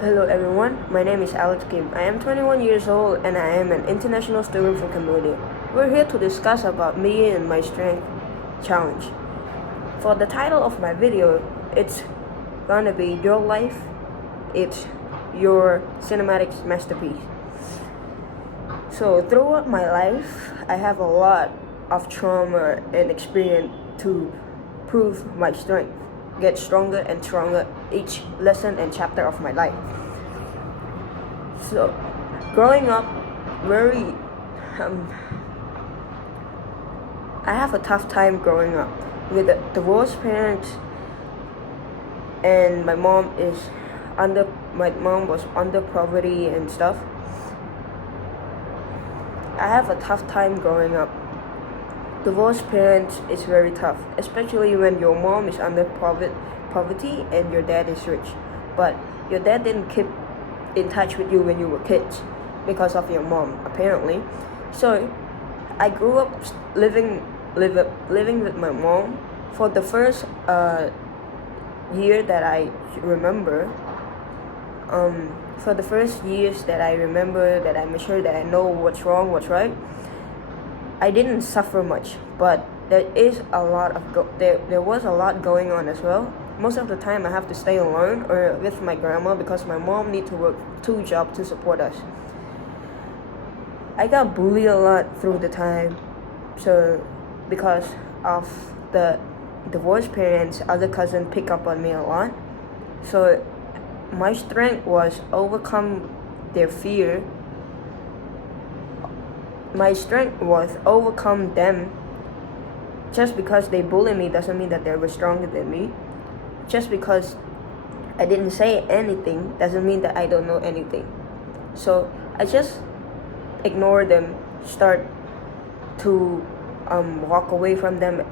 Hello everyone, my name is Alex Kim. I am 21 years old and I am an international student from Cambodia. We're here to discuss about me and my strength challenge. For the title of my video, it's gonna be Your Life, it's your cinematic masterpiece. So throughout my life, I have a lot of trauma and experience to prove my strength, get stronger and stronger each lesson and chapter of my life. So growing up, very I have a tough time growing up with a divorced parents, and my mom was under poverty and stuff. I have a tough time growing up. Divorced parents is very tough, especially when your mom is under poverty and your dad is rich. But your dad didn't keep in touch with you when you were kids because of your mom, apparently. So I grew up living with my mom for the first year that I remember. For the first years that I remember, that I make sure that I know what's wrong, what's right, I didn't suffer much, but there was a lot going on as well. Most of the time I have to stay alone or with my grandma because my mom need to work 2 jobs to support us. I got bullied a lot through the time, so because of the divorced parents, other cousins pick up on me a lot. So my strength was overcome their fear. My strength was overcome them. Just because they bully me doesn't mean that they were stronger than me. Just because I didn't say anything doesn't mean that I don't know anything. So I just ignore them, start to walk away from them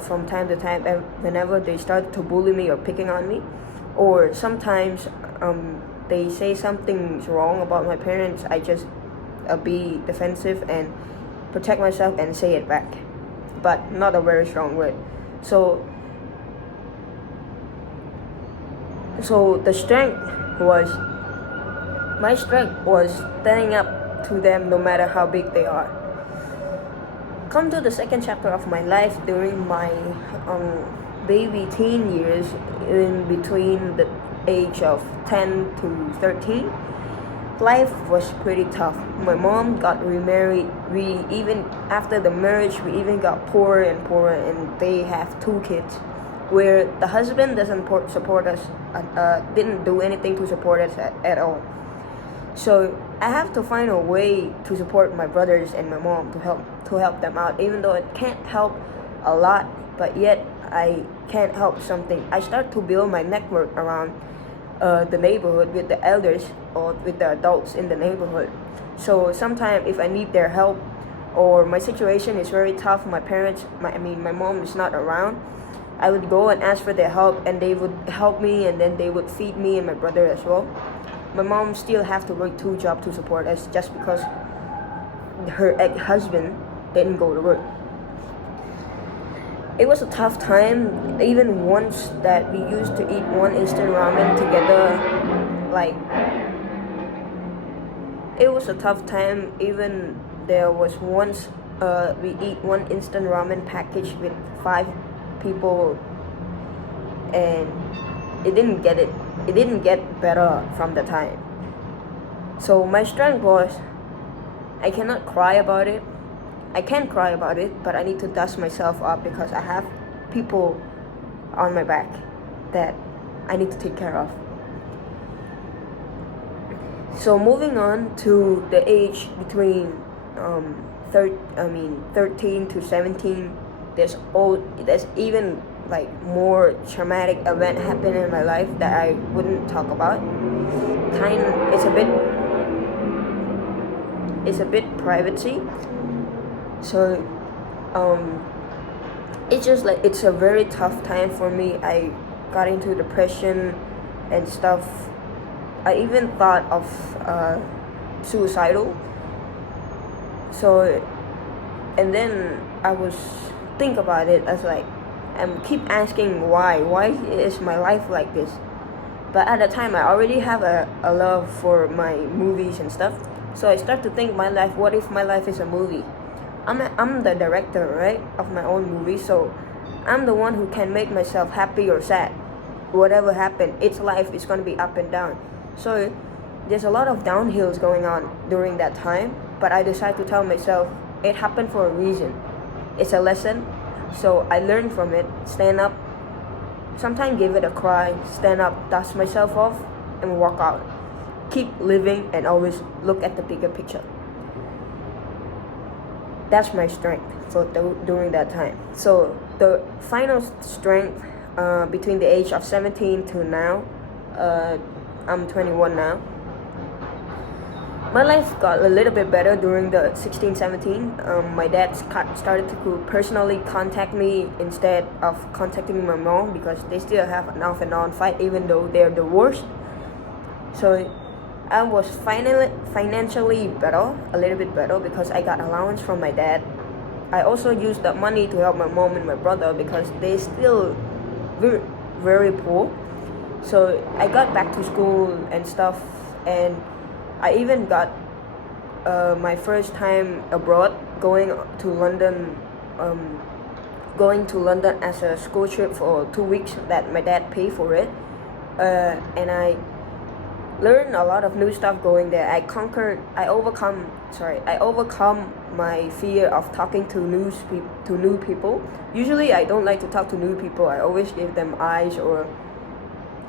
from time to time whenever they start to bully me or picking on me. Or sometimes they say something's wrong about my parents, I just be defensive and protect myself and say it back, but not a very strong word. So my strength was standing up to them no matter how big they are. Come to the second chapter of my life during my baby teen years, in between the age of 10 to 13. Life was pretty tough. My mom got remarried. Even after the marriage, we even got poorer and poorer, and they have 2 kids, where the husband doesn't support us, didn't do anything to support us at all. So I have to find a way to support my brothers and my mom to help them out, even though it can't help a lot, but yet I can't help something. I start to build my network around the neighborhood with the elders or with the adults in the neighborhood. So sometimes if I need their help or my situation is very tough, my mom is not around, I would go and ask for their help, and they would help me, and then they would feed me and my brother as well. My mom still have to work 2 jobs to support us just because her ex-husband didn't go to work. It was a tough time, even once that we used to eat one instant ramen together. It was a tough time. Even there was once we eat one instant ramen package with 5 people, and it didn't get better from the time. So my strength was, I cannot cry about it. I can cry about it, but I need to dust myself up because I have people on my back that I need to take care of. So moving on to the age between 13 to 17, there's even more traumatic event happened in my life that I wouldn't talk about. It's a bit privacy. So it's a very tough time for me. I got into depression and stuff. I even thought of suicidal. So, and then I was think about it as I keep asking why is my life like this? But at the time, I already have a love for my movies and stuff. So I start to think my life, what if my life is a movie? I'm the director, right, of my own movie, so I'm the one who can make myself happy or sad. Whatever happened, its life is gonna be up and down. So there's a lot of downhills going on during that time, but I decided to tell myself it happened for a reason. It's a lesson, so I learn from it, stand up, sometimes give it a cry, stand up, dust myself off, and walk out. Keep living and always look at the bigger picture. That's my strength for during that time. So the final strength between the age of 17 to now, I'm 21 now. My life got a little bit better during the 16-17. My dad started to personally contact me instead of contacting my mom because they still have an off and on fight even though they're divorced. So I was financially better, a little bit better because I got allowance from my dad. I also used that money to help my mom and my brother because they still very poor. So I got back to school and stuff, and I even got my first time abroad, going to London as a school trip for 2 weeks that my dad paid for it, and I learned a lot of new stuff going there. I overcome my fear of talking to new people. Usually I don't like to talk to new people. I always give them eyes, or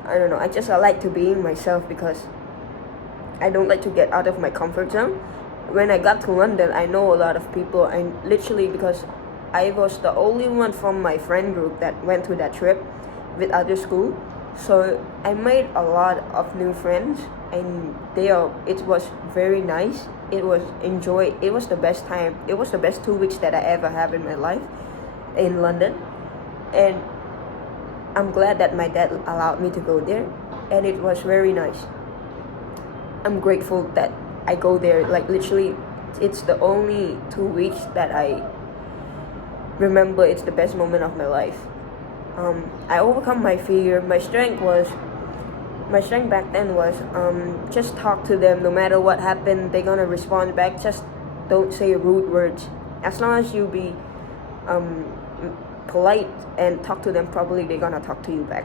I don't know, I like to be myself because I don't like to get out of my comfort zone. When I got to London, I know a lot of people, and literally because I was the only one from my friend group that went to that trip with other school. So I made a lot of new friends, and it was very nice. It was the best time. It was the best 2 weeks that I ever have in my life in London. And I'm glad that my dad allowed me to go there, and it was very nice. I'm grateful that I go there. Like literally, it's the only 2 weeks that I remember. It's the best moment of my life. I overcome my fear. My strength back then was just talk to them. No matter what happened, they're gonna respond back. Just don't say rude words. As long as you be polite and talk to them properly, they're gonna talk to you back.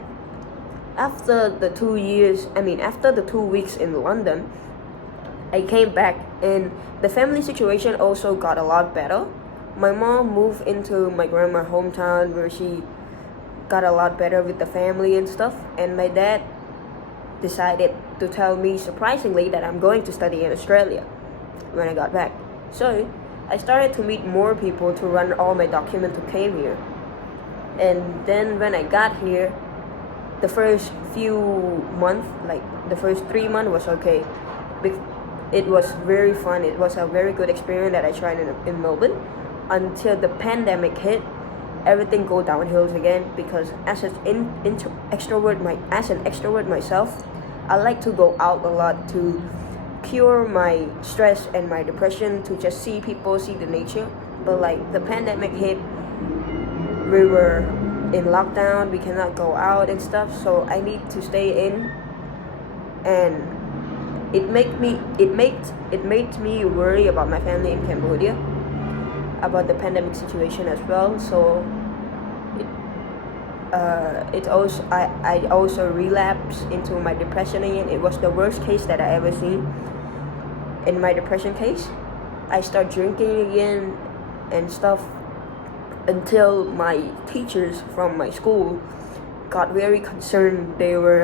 After the 2 weeks in London, I came back, and the family situation also got a lot better. My mom moved into my grandma's hometown where she got a lot better with the family and stuff, and my dad decided to tell me surprisingly that I'm going to study in Australia when I got back. So I started to meet more people to run all my documents who came here. And then when I got here, the first few months, like the first 3 months was okay. It was very fun. It was a very good experience that I tried in Melbourne until the pandemic hit. Everything go downhill again because as an extrovert myself, I like to go out a lot to cure my stress and my depression, to just see people, see the nature. But like the pandemic hit, we were in lockdown, we cannot go out and stuff, so I need to stay in, and it made me worry about my family in Cambodia, about the pandemic situation as well. So I also relapsed into my depression again. It was the worst case that I ever seen. In my depression case, I start drinking again and stuff, until my teachers from my school got very concerned. They were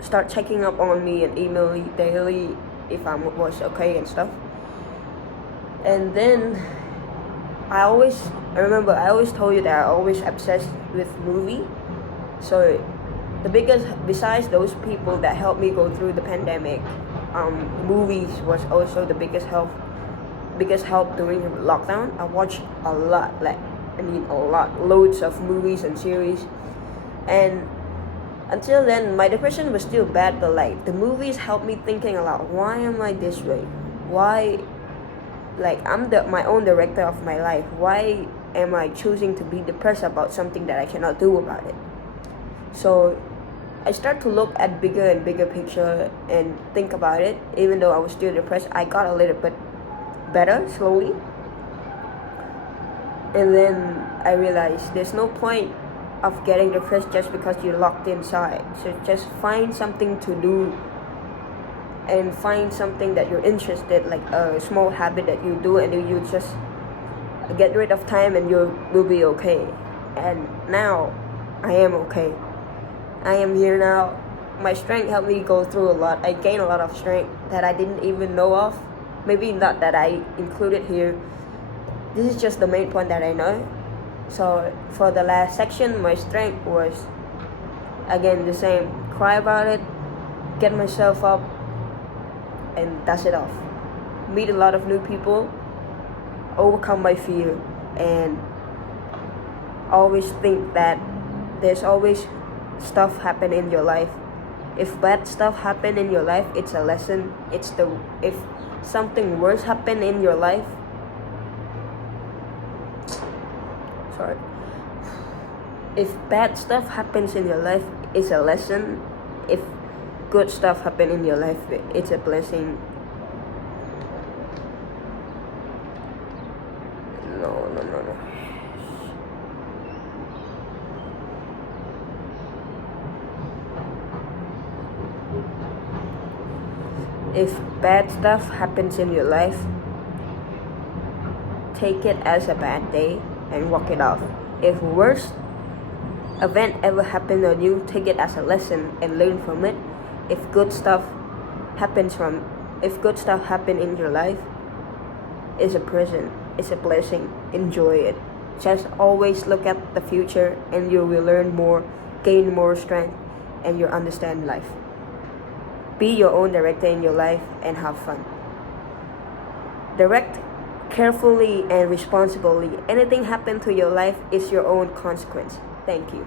start checking up on me and email me daily if I was okay and stuff. And then I always told you that I always obsessed with movie. So besides those people that helped me go through the pandemic, movies was also the biggest help during lockdown. I watched a lot, loads of movies and series. And until then, my depression was still bad, but like the movies helped me thinking a lot. Why am I this way? Why, like I'm my own director of my life. Why am I choosing to be depressed about something that I cannot do about it? So I start to look at bigger and bigger picture and think about it. Even though I was still depressed, I got a little bit better slowly. And then I realized there's no point of getting depressed just because you're locked inside. So just find something to do and find something that you're interested, like a small habit that you do, and you just get rid of time and you will be okay. And now I am okay. I am here now. My strength helped me go through a lot. I gained a lot of strength that I didn't even know of. Maybe not that I included here. This is just the main point that I know. So for the last section, my strength was again the same. Cry about it, get myself up, and dust it off. Meet a lot of new people, overcome my fear, and always think that there's always stuff happen in your life. If bad stuff happen in your life, it's a lesson. If something worse happen in your life, sorry. If bad stuff happens in your life, it's a lesson. If good stuff happen in your life, it's a blessing. No. If bad stuff happens in your life, take it as a bad day and walk it off. If worst event ever happened on you, take it as a lesson and learn from it. If good stuff happen in your life, it's a present, it's a blessing. Enjoy it. Just always look at the future and you will learn more, gain more strength, and you'll understand life. Be your own director in your life and have fun. Direct carefully and responsibly. Anything happen to your life is your own consequence. Thank you.